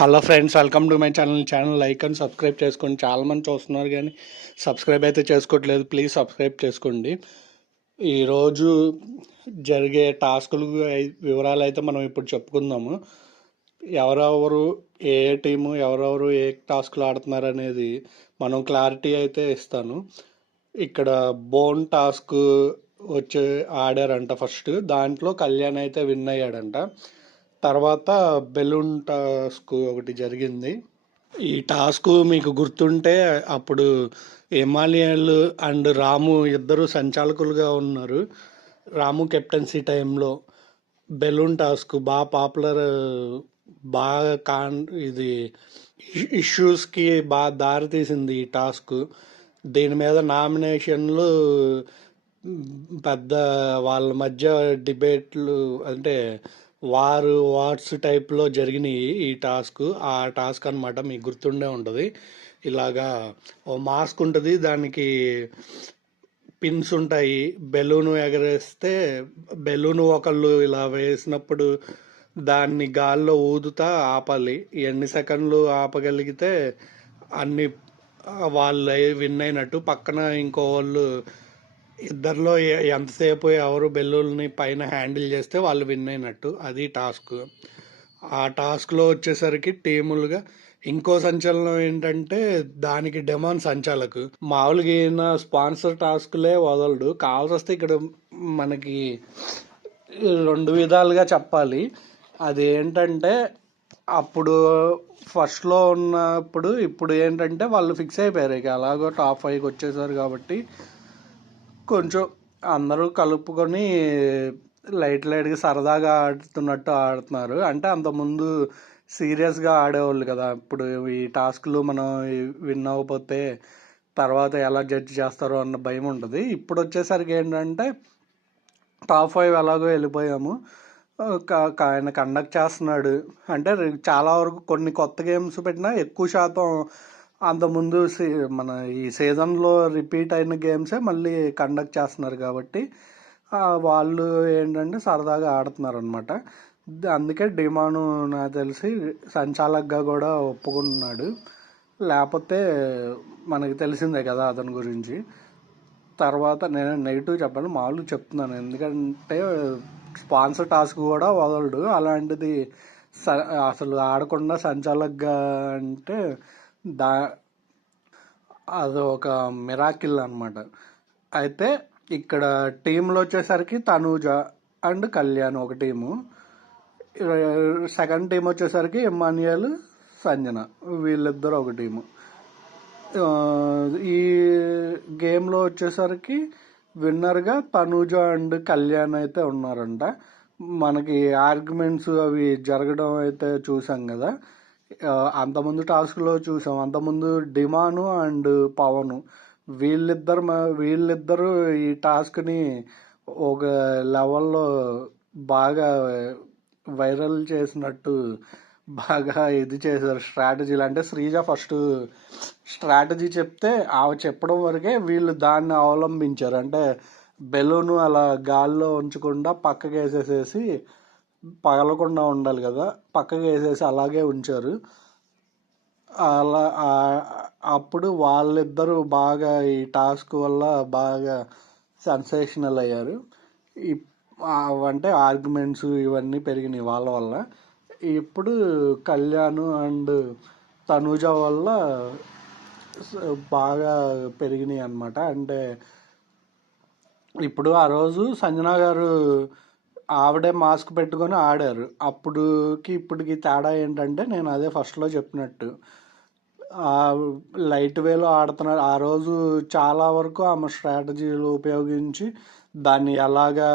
Hello friends, welcome to my channel like and subscribe చేసుకోండి. చాలామంది చూస్తున్నారు కానీ సబ్స్క్రైబ్ అయితే చేసుకోవట్లేదు. ప్లీజ్ సబ్స్క్రైబ్ చేసుకోండి. ఈరోజు జరిగే టాస్కులు వివరాలు అయితే మనం ఇప్పుడు చెప్పుకుందాము. ఎవరెవరు ఏ టీము ఎవరెవరు ఏ టాస్కులు ఆడుతున్నారు అనేది మనం క్లారిటీ అయితే ఇస్తాను. ఇక్కడ బోన్ టాస్క్ వచ్చి ఆడారంట. ఫస్ట్ దాంట్లో కళ్యాణ్ అయితే విన్ అయ్యాడంట. తర్వాత బెలూన్ టాస్క్ ఒకటి జరిగింది. ఈ టాస్క్ మీకు గుర్తుంటే అప్పుడు ఎమాలియల్ అండ్ రాము ఇద్దరు సంచాలకులుగా ఉన్నారు. రాము కెప్టెన్సీ టైంలో బెలూన్ టాస్క్ బాగా పాపులర్, బాగా ఇది ఇష్యూస్కి బాగా దారితీసింది ఈ టాస్క్. దీని మీద నామినేషన్లు పెద్ద వాళ్ళ మధ్య డిబేట్లు, అంటే వాట్స్ టైప్లో జరిగినాయి ఈ టాస్క్. ఆ టాస్క్ అనమాట, మీకు గుర్తుండే ఉంటుంది. ఇలాగా ఓ మాస్క్ ఉంటుంది, దానికి పిన్స్ ఉంటాయి. బెలూన్ ఎగరేస్తే బెలూన్ ఒకళ్ళు ఇలా వేసినప్పుడు దాన్ని గాల్లో ఊదుతా ఆపాలి. ఎన్ని సెకండ్లు ఆపగలిగితే అన్ని వాళ్ళు విన్ అయినట్టు. పక్కన ఇంకో వాళ్ళు ఇద్దరిలో ఎంతసేపు ఎవరు బెలూన్ని పైన హ్యాండిల్ చేస్తే వాళ్ళు విన్ అయినట్టు. అది టాస్క్. ఆ టాస్క్లో వచ్చేసరికి టీములుగా ఇంకో సంచలనం ఏంటంటే దానికి డెమాన్ సంచాలకు. మామూలుగా ఈయన స్పాన్సర్ టాస్క్లే వదలడు. కావాల్సి వస్తే ఇక్కడ మనకి రెండు విధాలుగా చెప్పాలి. అది ఏంటంటే అప్పుడు ఫస్ట్లో ఉన్నప్పుడు, ఇప్పుడు ఏంటంటే వాళ్ళు ఫిక్స్ అయిపోయారు ఇక అలాగో టాప్ 5కి వచ్చేసారు కాబట్టి కొంచెం అందరూ కలుపుకొని లైట్గా సరదాగా ఆడుతున్నట్టు ఆడుతున్నారు. అంటే అంతకుముందు సీరియస్గా ఆడేవాళ్ళు కదా. ఇప్పుడు ఈ టాస్క్లు మనం విన్ అవ్వకపోతే తర్వాత ఎలా జడ్జి చేస్తారో అన్న భయం ఉంటుంది. ఇప్పుడు వచ్చేసరికి ఏంటంటే టాప్ 5 ఎలాగో వెళ్ళిపోయాము, ఆయన కండక్ట్ చేస్తున్నాడు. అంటే చాలా వరకు కొన్ని కొత్త గేమ్స్ పెట్టినా ఎక్కువ శాతం అంతకుముందు మన ఈ సీజన్లో రిపీట్ అయిన గేమ్సే మళ్ళీ కండక్ట్ చేస్తున్నారు కాబట్టి వాళ్ళు ఏంటంటే సరదాగా ఆడుతున్నారు అనమాట. అందుకే డిమాను నాకు తెలిసి సంచాలకుగా కూడా ఒప్పుకున్నాడు. లేకపోతే మనకి తెలిసిందే కదా అతని గురించి. తర్వాత నేను నెగిటివ్ చెప్పాను, మామూలుగా చెప్తున్నాను. ఎందుకంటే స్పాన్సర్ టాస్క్ కూడా వదలడు. అలాంటిది అసలు ఆడకుండా సంచాలకుగా అంటే అది ఒక మిరాకిల్ అనమాట. అయితే ఇక్కడ టీంలో వచ్చేసరికి తనూజ అండ్ కళ్యాణ్ ఒక టీము, సెకండ్ టీం వచ్చేసరికి ఎమాన్యుయల్, సంజన, వీళ్ళిద్దరు ఒక టీము. ఈ గేమ్లో వచ్చేసరికి విన్నర్గా తనూజ అండ్ కళ్యాణ్ అయితే ఉన్నారంట. మనకి ఆర్గ్యుమెంట్స్ అవి జరగడం అయితే చూసాం కదా. అంతకుముందు టాస్క్లో చూసాం. అంతకుముందు డిమాను అండ్ పవన్ వీళ్ళిద్దరూ ఈ టాస్క్ని ఒక లెవెల్లో బాగా వైరల్ చేసినట్టు బాగా ఇది చేశారు స్ట్రాటజీలు. అంటే శ్రీజ ఫస్ట్ స్ట్రాటజీ చెప్తే ఆమె చెప్పడం వరకే వీళ్ళు దాన్ని అవలంబించారు. అంటే బెలూను అలా గాల్లో ఉంచకుండా పక్కకి వేసేసేసి, పగలకుండా ఉండాలి కదా, పక్కకి వేసేసి అలాగే ఉంచారు. అలా అప్పుడు వాళ్ళిద్దరూ బాగా ఈ టాస్క్ వల్ల బాగా సెన్సేషనల్ అయ్యారు. అంటే ఆర్గ్యుమెంట్స్ ఇవన్నీ పెరిగినాయి వాళ్ళ వల్ల. ఇప్పుడు కళ్యాణ్ అండ్ తనూజ వల్ల బాగా పెరిగినాయి అన్నమాట. అంటే ఇప్పుడు ఆ రోజు సంజన గారు ఆవిడే మాస్క్ పెట్టుకొని ఆడారు. అప్పుడుకి ఇప్పటికి తేడా ఏంటంటే, నేను అదే ఫస్ట్లో చెప్పినట్టు లైట్ వేలో ఆడుతున్నారు. ఆ రోజు చాలా వరకు ఆమె స్ట్రాటజీలు ఉపయోగించి దాన్ని ఎలాగా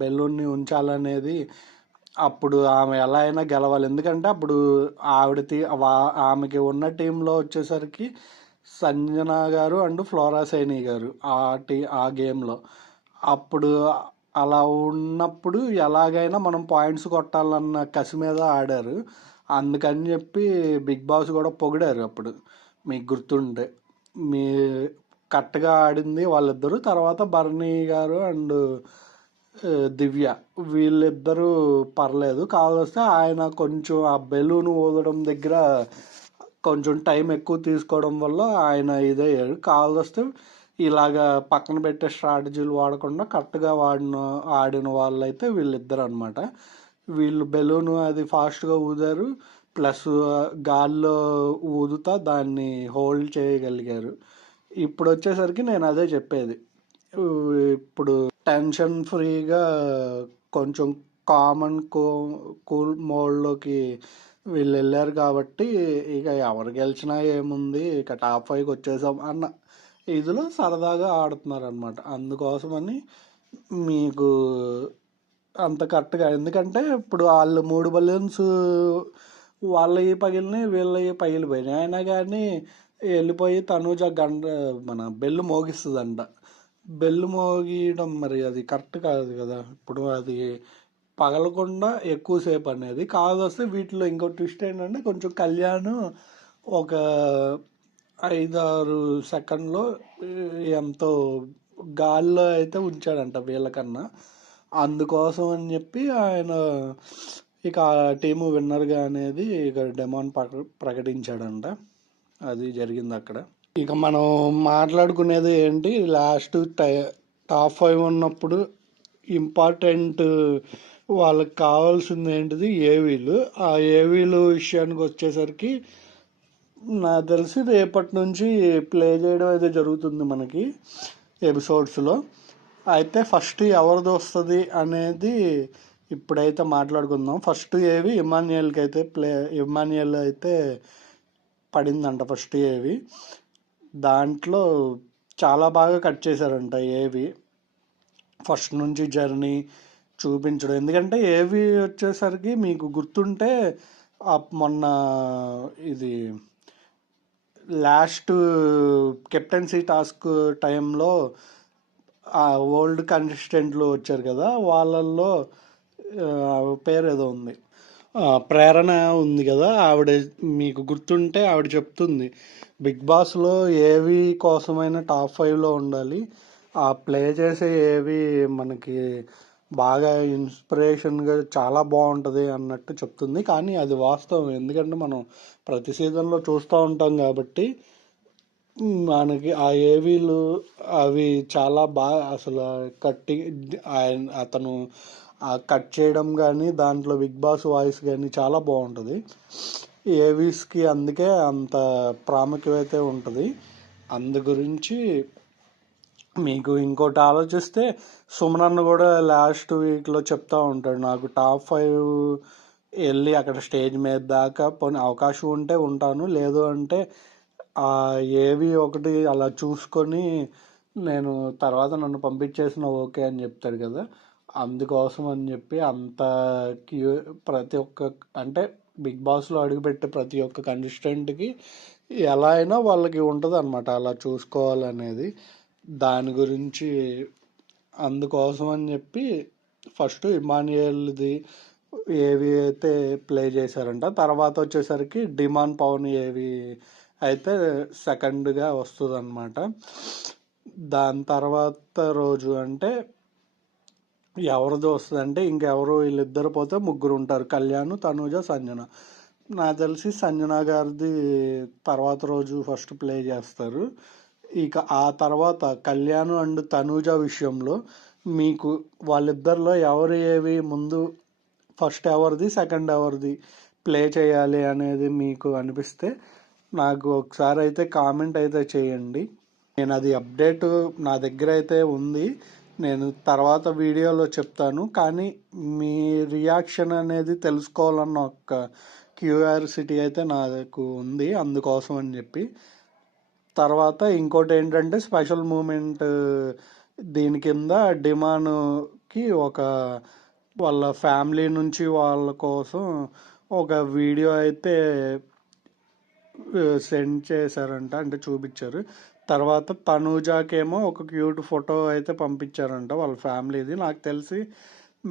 బెలూన్ని ఉంచాలనేది, అప్పుడు ఆమె ఎలా అయినా గెలవాలి. ఎందుకంటే అప్పుడు ఆమెకి ఉన్న టీంలో వచ్చేసరికి సంజన గారు అండ్ ఫ్లోరా సైని గారు ఆ గేమ్లో. అప్పుడు అలా ఉన్నప్పుడు ఎలాగైనా మనం పాయింట్స్ కొట్టాలన్న కసి మీద ఆడారు. అందుకని చెప్పి బిగ్ బాస్ కూడా పొగిడారు అప్పుడు, మీకు గుర్తుంటే. కరెక్ట్గా ఆడింది వాళ్ళిద్దరు. తర్వాత బర్నీ గారు అండ్ దివ్య, వీళ్ళిద్దరూ పర్లేదు. కావలస్తే ఆయన కొంచెం ఆ బెలూన్ ఊదడం దగ్గర కొంచెం టైం ఎక్కువ తీసుకోవడం వల్ల ఆయన ఇదయ్యాడు. కావలస్తే ఇలాగా పక్కన పెట్టే స్ట్రాటజీలు వాడకుండా కరెక్ట్గా ఆడిన వాళ్ళైతే వీళ్ళిద్దరు అనమాట. వీళ్ళు బెలూన్ అది ఫాస్ట్గా ఊదారు, ప్లస్ గాల్లో ఊదుతా దాన్ని హోల్డ్ చేయగలిగారు. ఇప్పుడు వచ్చేసరికి నేను అదే చెప్పేది, ఇప్పుడు టెన్షన్ ఫ్రీగా కొంచెం కామన్ కూల్ మోడ్లోకి వీళ్ళు వెళ్ళారు కాబట్టి ఇక ఎవరు గెలిచినా ఏముంది, ఇక టాప్ 5కి వచ్చేసాం అన్న ఇదిలో సరదాగా ఆడుతున్నారు అనమాట. అందుకోసమని మీకు అంత కరెక్ట్గా, ఎందుకంటే ఇప్పుడు వాళ్ళు 3 బలూన్స్ వాళ్ళవి పగిలినాయి, వీళ్ళవి పగిలిపోయినాయి. అయినా కానీ వెళ్ళిపోయి తనూజ మన బెల్లు మోగిస్తుందంట. బెల్లు మోగడం మరి అది కరెక్ట్ కాదు కదా. ఇప్పుడు అది పగలకుండా ఎక్కువసేపు అనేది కాదు. వస్తే వీటిలో ఇంకో ట్విస్ట్ ఏంటంటే కొంచెం కళ్యాణ్ ఒక 5-6 సెకండ్లో ఎంతో గాల్లో అయితే ఉంచాడంట వీళ్ళకన్నా. అందుకోసం అని చెప్పి ఆయన ఇక ఆ టీము విన్నర్గా అనేది ఇక డెమాన్ ప్రకటించాడంట. అది జరిగింది అక్కడ. ఇక మనం మాట్లాడుకునేది ఏంటి, లాస్ట్ టాప్ 5 ఉన్నప్పుడు ఇంపార్టెంట్ వాళ్ళకి కావాల్సింది ఏంటిది, ఏవీలు. ఆ ఏవీలు విషయానికి వచ్చేసరికి నాకు తెలిసి రేపటి నుంచి ప్లే చేయడం అయితే జరుగుతుంది మనకి ఎపిసోడ్స్లో. అయితే ఫస్ట్ ఎవరిది వస్తుంది అనేది ఇప్పుడైతే మాట్లాడుకుందాం. ఫస్ట్ ఏవి ఇమాన్యుయల్కి అయితే ఇమాన్యుయల్ అయితే పడిందంట ఫస్ట్ ఏవి. దాంట్లో చాలా బాగా కట్ చేశారంట ఏవి, ఫస్ట్ నుంచి జర్నీ చూపించడం. ఎందుకంటే ఏవి వచ్చేసరికి మీకు గుర్తుంటే మొన్న ఇది లాస్ట్ కెప్టెన్సీ టాస్క్ టైంలో ఆ ఓల్డ్ కంటెస్టెంట్లు వచ్చారు కదా, వాళ్ళల్లో పేరు ఏదో ఉంది, ప్రేరణ ఉంది కదా, ఆవిడ మీకు గుర్తుంటే ఆవిడ చెప్తుంది బిగ్ బాస్లో ఏవి కోసమైన టాప్ 5లో ఉండాలి, ఆ ప్లే చేసే ఏవి మనకి బాగా ఇన్స్పిరేషన్గా చాలా బాగుంటుంది అన్నట్టు చెప్తుంది. కానీ అది వాస్తవం, ఎందుకంటే మనం ప్రతి సీజన్లో చూస్తూ ఉంటాం కాబట్టి మనకి ఆ ఏవీలు అవి చాలా బాగా అసలు అతను కట్ చేయడం కానీ దాంట్లో బిగ్ బాస్ వాయిస్ కానీ చాలా బాగుంటుంది ఏవీస్కి. అందుకే అంత ప్రాముఖ్యత ఉంటుంది. అందు గురించి మీకు ఇంకోటి ఆలోచిస్తే సుమనన్న కూడా లాస్ట్ వీక్లో చెప్తా ఉంటాడు, నాకు టాప్ 5 వెళ్ళి అక్కడ స్టేజ్ మీద దాకా పోనీ అవకాశం ఉంటే ఉంటాను, లేదు అంటే ఏవి ఒకటి అలా చూసుకొని నేను తర్వాత నన్ను పంపించేసిన ఓకే అని చెప్తాడు కదా. అందుకోసం అని చెప్పి అంత ప్రతి ఒక్క అంటే బిగ్ బాస్లో అడుగుపెట్టే ప్రతి ఒక్క కంటెస్టెంట్కి ఎలా అయినా వాళ్ళకి ఉంటుంది అనమాట అలా చూసుకోవాలనేది. దాని గురించి అందుకోసం అని చెప్పి ఫస్ట్ ఇమాన్యుయల్ది ఏవి అయితే ప్లే చేశారంట. తర్వాత వచ్చేసరికి డిమాన్ పవన్ ఏవి అయితే సెకండ్గా వస్తుంది అనమాట. దాని తర్వాత రోజు అంటే ఎవరిది వస్తుంది అంటే ఇంకెవరు వీళ్ళిద్దరు పోతే ముగ్గురు ఉంటారు, కళ్యాణ్, తనూజ, సంజన. నాకు తెలిసి సంజన గారిది తర్వాత రోజు ఫస్ట్ ప్లే చేస్తారు. ఇక ఆ తర్వాత కళ్యాణ్ అండ్ తనూజ విషయంలో మీకు వాళ్ళిద్దరిలో ఎవరు ఏవి ముందు ఫస్ట్ ఎవరిది సెకండ్ ఎవరిది ప్లే చేయాలి అనేది మీకు అనిపిస్తే నాకు ఒకసారి అయితే కామెంట్ అయితే చేయండి. నేను అది అప్డేట్ నా దగ్గర అయితే ఉంది, నేను తర్వాత వీడియోలో చెప్తాను. కానీ మీ రియాక్షన్ అనేది తెలుసుకోవాలన్న ఒక క్యూరియాసిటీ అయితే నాకు ఉంది, అందుకోసం అని చెప్పి. తర్వాత ఇంకోటి ఏంటంటే స్పెషల్ మూమెంట్ దీని కింద డిమాన్కి ఒక వాళ్ళ ఫ్యామిలీ నుంచి వాళ్ళ కోసం ఒక వీడియో అయితే సెండ్ చేశారంట, అంటే చూపించారు. తర్వాత తనూజాకేమో ఒక క్యూట్ ఫోటో అయితే పంపించారంట వాళ్ళ ఫ్యామిలీది. నాకు తెలిసి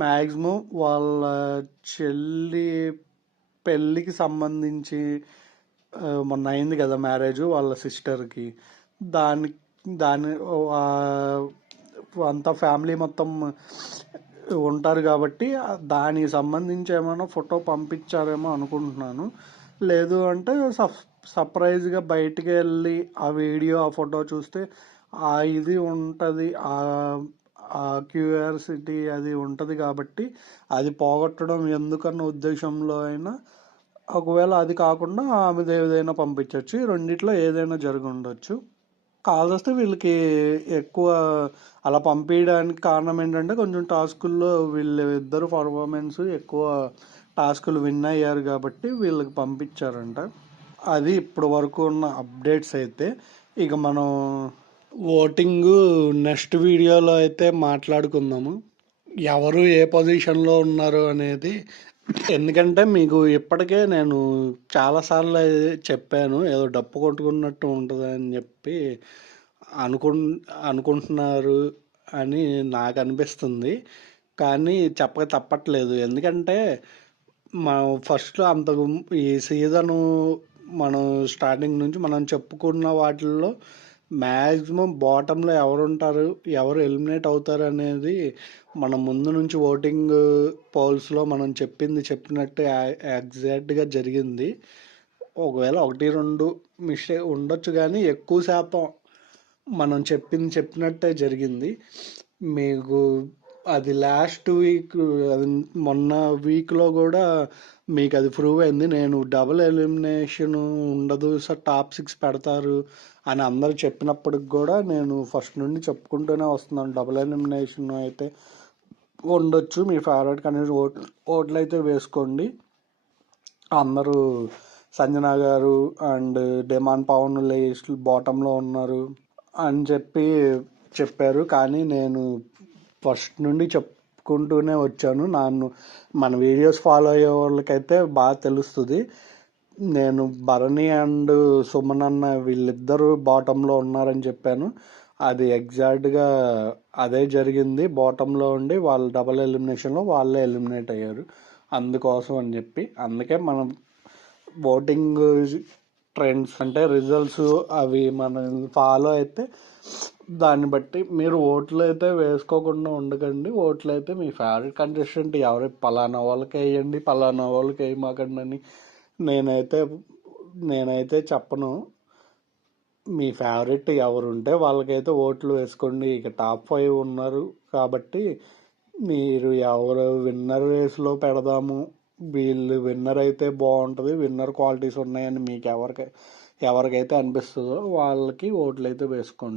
మ్యాక్సిమం వాళ్ళ చెల్లి పెళ్ళికి సంబంధించి మొన్న అయింది కదా మ్యారేజ్ వాళ్ళ సిస్టర్కి, దాని దాని అంతా ఫ్యామిలీ మొత్తం ఉంటారు కాబట్టి దానికి సంబంధించి ఏమైనా ఫోటో పంపించారేమో అనుకుంటున్నాను. లేదు అంటే సర్ప్రైజ్గా బయటికి వెళ్ళి ఆ వీడియో ఆ ఫోటో చూస్తే ఇది ఉంటుంది, ఆ క్యూరియాసిటీ అది ఉంటుంది కాబట్టి అది పోగొట్టడం ఎందుకన్న ఉద్దేశంలో అయినా, ఒకవేళ అది కాకుండా ఆమెది ఏదైనా పంపించవచ్చు. ఈ రెండిట్లో ఏదైనా జరిగి ఉండొచ్చు. కాల్స్ వీళ్ళకి ఎక్కువ అలా పంపించడానికి కారణం ఏంటంటే కొంచెం టాస్కుల్లో వీళ్ళు ఇద్దరు పర్ఫార్మెన్స్ ఎక్కువ టాస్కులు విన్ అయ్యారు కాబట్టి వీళ్ళకి పంపించారంట. అది ఇప్పుడు వరకు ఉన్న అప్డేట్స్ అయితే. ఇక మనం ఓటింగ్ నెక్స్ట్ వీడియోలో అయితే మాట్లాడుకుందాము, ఎవరు ఏ పొజిషన్లో ఉన్నారు అనేది. ఎందుకంటే మీకు ఇప్పటికే నేను చాలాసార్లు చెప్పాను, ఏదో డప్పు కొట్టుకున్నట్టు ఉంటుంది అని చెప్పి అనుకు అనుకుంటున్నారు అని నాకు అనిపిస్తుంది. కానీ చెప్పక తప్పట్లేదు. ఎందుకంటే ఫస్ట్ అంతకు ఈ సీజను మనం స్టార్టింగ్ నుంచి మనం చెప్పుకున్న వాటిల్లో మ్యాక్సిమం బాటంలో ఎవరు ఉంటారు, ఎవరు ఎలిమినేట్ అవుతారు అనేది మనం ముందు నుంచి ఓటింగ్ పోల్స్లో మనం చెప్పినట్టు ఎగ్జాక్ట్గా జరిగింది. ఒకవేళ 1-2 మిస్టేక్ ఉండొచ్చు, కానీ ఎక్కువ శాతం మనం చెప్పినట్టే జరిగింది. మీకు అది లాస్ట్ వీక్, అది మొన్న వీక్లో కూడా మీకు అది ప్రూవ్ అయింది. నేను డబుల్ ఎలిమినేషన్ ఉండదు సార్, టాప్ 6 పెడతారు అని అందరూ చెప్పినప్పటికి కూడా నేను ఫస్ట్ నుండి చెప్పుకుంటూనే వస్తున్నాను, డబుల్ ఎలిమినేషన్ అయితే ఉండొచ్చు, మీ ఫేవరెట్ కనీసం ఓట్లు అయితే వేసుకోండి. అందరూ సంజన గారు అండ్ డెమాన్ పవన్ లిస్ట్ బాటంలో ఉన్నారు అని చెప్పారు. కానీ నేను ఫస్ట్ నుండి చెప్పుకుంటూనే వచ్చాను. మన వీడియోస్ ఫాలో అయ్యే వాళ్ళకైతే బాగా తెలుస్తుంది. నేను భరణి అండ్ సుమన్ అన్న వీళ్ళిద్దరూ బాటంలో ఉన్నారని చెప్పాను. అది ఎగ్జాక్ట్గా అదే జరిగింది. బాటంలో ఉండి వాళ్ళు డబల్ ఎలిమినేషన్లో వాళ్ళే ఎలిమినేట్ అయ్యారు. అందుకోసం అని చెప్పి, అందుకే మనం ఓటింగ్ ట్రెండ్స్ అంటే రిజల్ట్స్ అవి మనం ఫాలో అయితే దాన్ని బట్టి మీరు ఓట్లు అయితే వేసుకోకుండా ఉండకండి. ఓట్లు అయితే మీ ఫేవరెట్ కంటెస్టెంట్ ఎవరి పలానా వాళ్ళకి వేయండి, పలానా వాళ్ళకి వేయమాకండి అని నేనైతే చెప్పను. మీ ఫేవరెట్ ఎవరు ఉంటే వాళ్ళకైతే ఓట్లు వేసుకోండి. ఇక టాప్ 5 ఉన్నారు కాబట్టి మీరు ఎవరు విన్నర్ రేస్లో పెడదాము, వీళ్ళు విన్నర్ అయితే బాగుంటుంది, విన్నర్ క్వాలిటీస్ ఉన్నాయని మీకు ఎవరికైతే అనిపిస్తుందో వాళ్ళకి ఓట్లు అయితే వేసుకోండి.